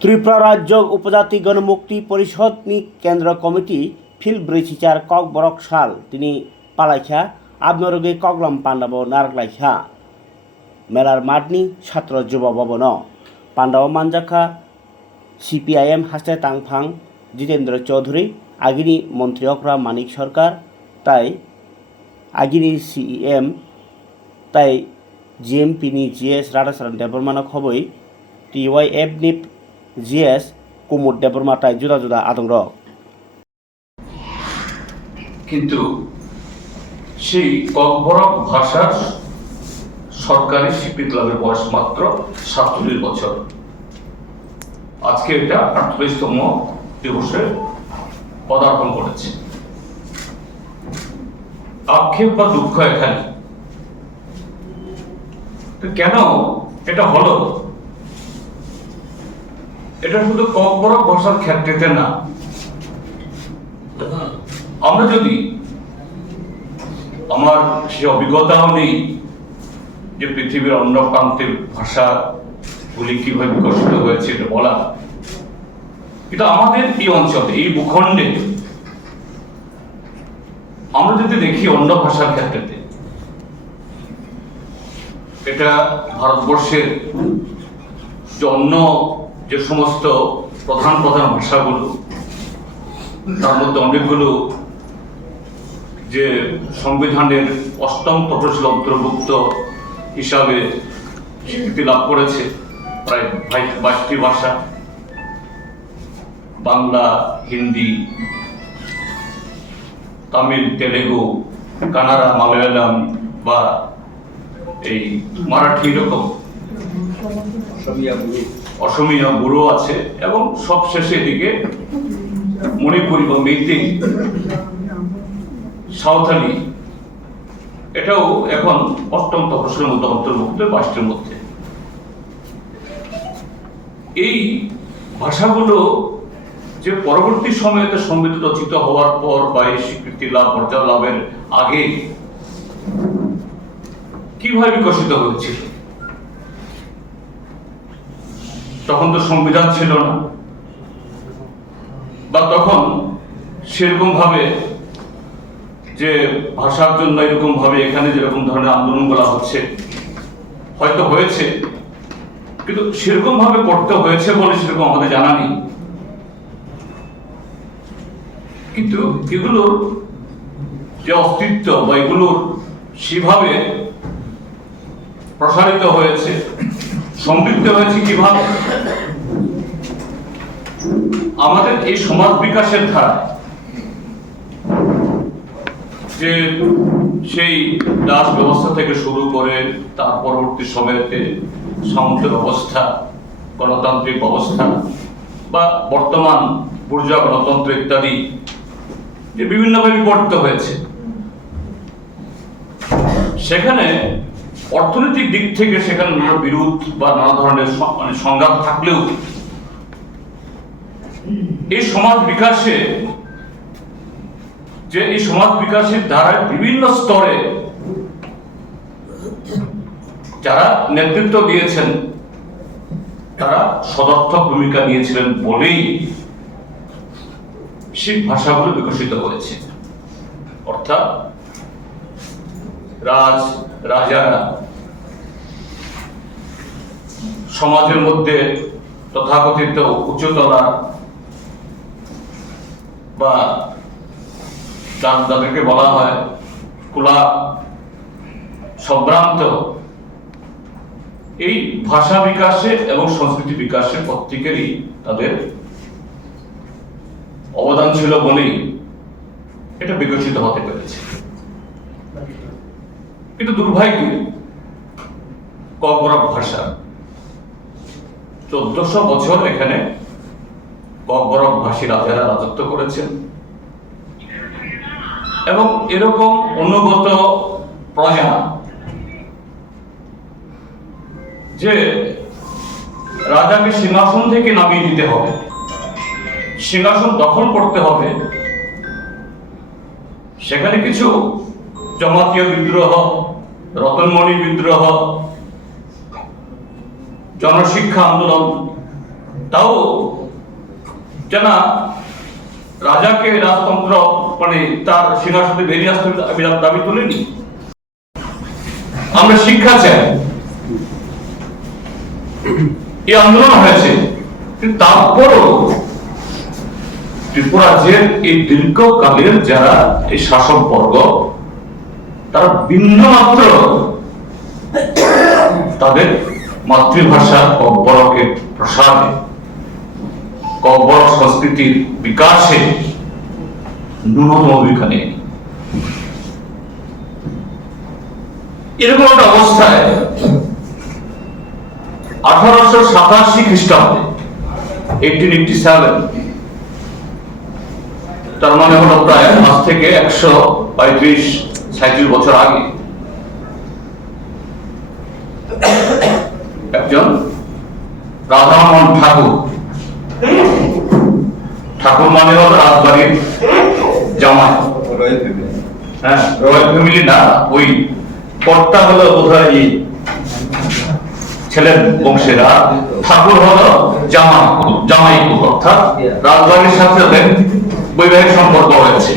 ত্রিপুরা রাজ্য উপজাতি গণমুক্তি পরিষদনি কেন্দ্র কমিটি ফিল ব্রিচিচার কক বরক সাল তিনি পালাইখা আবনরগে কগলাম পান্ডাব নারকলাইখা মেলার মাঠনি ছাত্র যুব ভবন পান্ডাব মানজাখা সিপিআইএম হাসতে তাংফাং জিতেন্দ্র চৌধুরী আগিনি মন্ত্রী অকরা মানিক সরকার তাই আগিনি সিএম তাই জিএমপি নি জিএস রাধাচরণ দেববর্মানো খবই টিওয়াইএফ নি জিএস কুমুদ দেববর্মা তাই জুদা জুদা আদং রক কিন্তু সেই ককবরক ভাষার সরকারি স্বীকৃতি লাভের বয়স মাত্র 47 বছর। আজকে এটা 48তম দিবসে পদার্পণ করেছে। আক্ষেপ বা দুঃখ এখানে কেন এটা হলো, এটা শুধু ককবরক ভাষার ক্ষেত্রে না। আমরা যদি আমার সে অভিজ্ঞতাও নেই যে পৃথিবীর অন্য প্রান্তের ভাষাগুলি কিভাবে বিকশিত হয়েছে এটা বলা, কিন্তু আমাদের এই অঞ্চলে এই ভূখণ্ডে আমরা যদি দেখি অন্য ভাষার ক্ষেত্রে, এটা ভারতবর্ষের যে অন্য যে সমস্ত প্রধান প্রধান ভাষাগুলো তার মধ্যে অনেকগুলো যে সংবিধানের 8ম তফসিল অন্তর্ভুক্ত হিসাবে স্বীকৃতি লাভ করেছে, প্রায় 22টি ভাষা, বাংলা, হিন্দি, তামিল, তেলেগু, কানাড়া, মালয়ালম বা এই মারাঠি রকম অসমিয়া, বুড়ো আছে এবং সব শেষে দিকে মণিপুরি বা মেইতেই, সাঁওতালি, এটাও এখন 8ম তফসিলের মধ্যে অন্তর্ভুক্ত 22টির মধ্যে। এই ভাষাগুলো যে পরবর্তী সময়ে সংবিধান রচিত হওয়ার পর বা এই স্বীকৃতি লাভ, মর্যাদা লাভের আগে কিভাবে বিকশিত হয়েছিল, তখন তো সংবিধান ছিল না, বা তখন সেরকম ভাবে যে ভাষার জন্য এরকম ভাবে এখানে যেরকম ধরনের আন্দোলন করা হচ্ছে হয়তো হয়েছে, কিন্তু সেরকম ভাবে করতে হয়েছে বলে সেরকম আমাদের জানা নেই। কিন্তু এগুলোর যে অস্তিত্ব বা এগুলোর সেভাবে প্রসারিত হয়েছে, সমৃদ্ধ হয়েছে কিভাবে, আমাদের এই সমাজ বিকাশের ধারা যে সেই দাস ব্যবস্থা থেকে শুরু করে তার পরবর্তী সময়তে সামন্ত ব্যবস্থা, গণতান্ত্রিক ব্যবস্থা বা বর্তমান বুর্জোয়া গণতন্ত্র ইত্যাদি যে বিভিন্নভাবে বিবর্তিত হয়েছে, সেখানে অর্থনৈতিক দিক থেকে সেখানে নানা বিরোধ বা নানা ধরনের সংঘাত থাকলেও এই সমাজ বিকাশে যে এই সমাজ বিকাশের দ্বারা বিভিন্ন স্তরে যারা নেতৃত্ব দিয়েছেন তারা সদর্থক ভূমিকা নিয়েছিলেন বলেই সেই ভাষাগুলো বিকশিত হয়েছে। অর্থাৎ রাজারা সমাজের মধ্যে তথাকথিত উচ্চতলা বা যাদেরকে বলা হয় কুলা সম্ভ্রান্ত, এই ভাষা বিকাশে এবং সংস্কৃতি বিকাশে প্রত্যেকেরই তাদের অবদান ছিল বলেই এটা বিকশিত হতে পেরেছে। কিন্তু দুর্ভাগ্য ককবরক ভাষা 1400 বছর এখানে ককবরক ভাষী রাজারা রাজত্ব করেছেন এবং এরকম অনুগত প্রজা যে রাজাকে সিংহাসন থেকে নামিয়ে দিতে হবে, সিংহাসন দখল করতে হবে, সেখানে কিছু জমাতীয় বিদ্রোহ, রতনমণি বিদ্রোহ, জনশিক্ষা আন্দোলন তাও জানা রাজাকে রাজতন্ত্র মানে তার সিংহাসনে বেরিয়ে আসতে আমি দাবি তুলিনি। আমরা শিক্ষা চাই, এই আন্দোলন হয়েছে, কিন্তু তারপরও ত্রিপুরা যে এই দীর্ঘকালের যারা এই শাসক বর্গ তারা ভিন্ন মাত্র তাদের মাতৃভাষা কব্বরকের প্রসারে, কব্বরক সংস্কৃতির বিকাশে ন্যূনতম ভূমিকা নেই। এরকম একটা অবস্থায় 1887 খ্রিস্টাব্দে 1887, তার মানে হলো প্রায় আজ থেকে 135-37 বছর আগে একজন রাধামোহন ঠাকুর, ঠাকুর মানে হলো রাজবাড়ির জামাই, হ্যাঁ রয়্যাল ফ্যামিলি না, ওই কর্তা হলো বোধহয় এই ছেলের বংশের, আর ঠাকুর হলো জামাই, অর্থাৎ রাজবাড়ির সাথে বৈবাহিক সম্পর্ক হয়েছে।